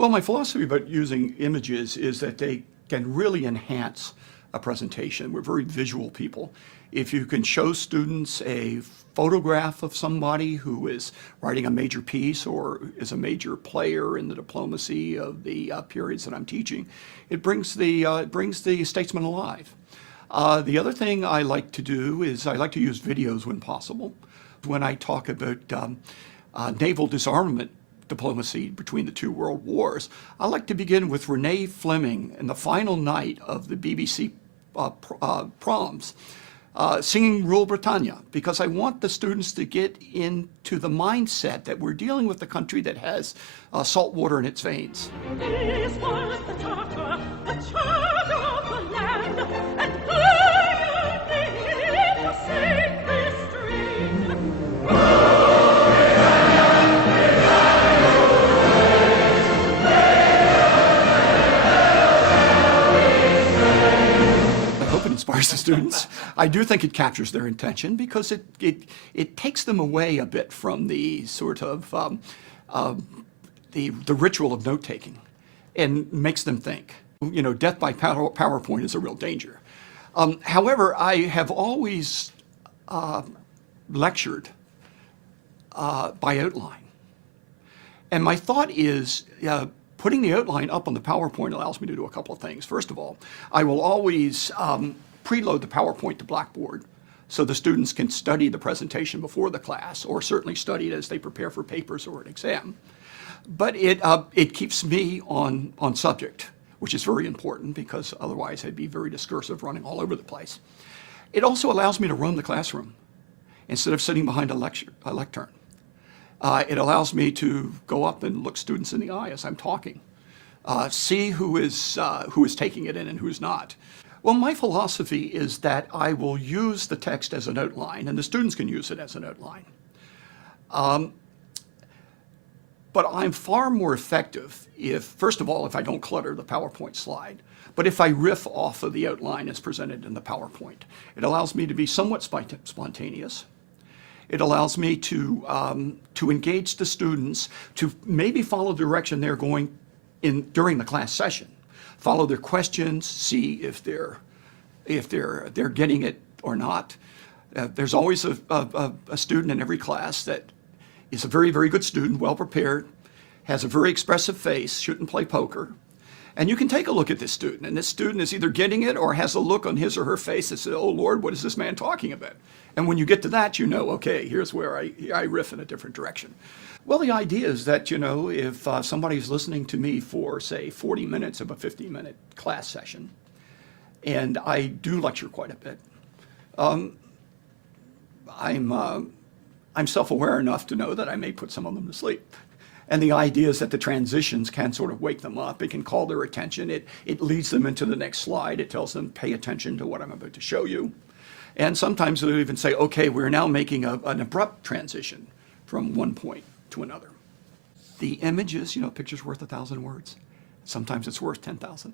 Well, my philosophy about using images is that they can really enhance a presentation. We're very visual people. If you can show students a photograph of somebody who is writing a major piece or is a major player in the diplomacy of the periods that I'm teaching, it brings the statesman alive. The other thing I like to do is I like to use videos when possible. When I talk about naval disarmament diplomacy between the two world wars, I like to begin with Renee Fleming in the final night of the BBC proms, singing Rule Britannia, because I want the students to get into the mindset that we're dealing with a country that has salt water in its veins. This was the charter of the land, and iron beneath the sacred stream. Inspires the students. I do think it captures their intention because it takes them away a bit from the sort of the ritual of note-taking and makes them think. You know, death by PowerPoint is a real danger. However, I have always lectured by outline. And my thought is putting the outline up on the PowerPoint allows me to do a couple of things. First of all, I will always preload the PowerPoint to Blackboard so the students can study the presentation before the class, or certainly study it as they prepare for papers or an exam. But it keeps me on subject, which is very important because otherwise I'd be very discursive running all over the place. It also allows me to roam the classroom instead of sitting behind a lectern. It allows me to go up and look students in the eye as I'm talking, see who is taking it in and who's not. Well, my philosophy is that I will use the text as an outline, and the students can use it as an outline. But I'm far more effective if, first of all, if I don't clutter the PowerPoint slide, but if I riff off of the outline as presented in the PowerPoint. It allows me to be somewhat spontaneous. It allows me to engage the students, to maybe follow the direction they're going in during the class session. Follow their questions, see if they're getting it or not. There's always a student in every class that is a very, very good student, well prepared, has a very expressive face, shouldn't play poker. And you can take a look at this student, and this student is either getting it or has a look on his or her face that says, oh Lord, what is this man talking about? And when you get to that, you know, okay, here's where I riff in a different direction. Well, the idea is that, you know, if somebody's listening to me for, say, 40 minutes of a 50-minute class session, and I do lecture quite a bit, I'm self-aware enough to know that I may put some of them to sleep. And the idea is that the transitions can sort of wake them up. It can call their attention. It leads them into the next slide. It tells them, pay attention to what I'm about to show you. And sometimes it'll even say, okay, we're now making an abrupt transition from one point to another. The images, you know, picture's worth 1,000 words. Sometimes it's worth 10,000.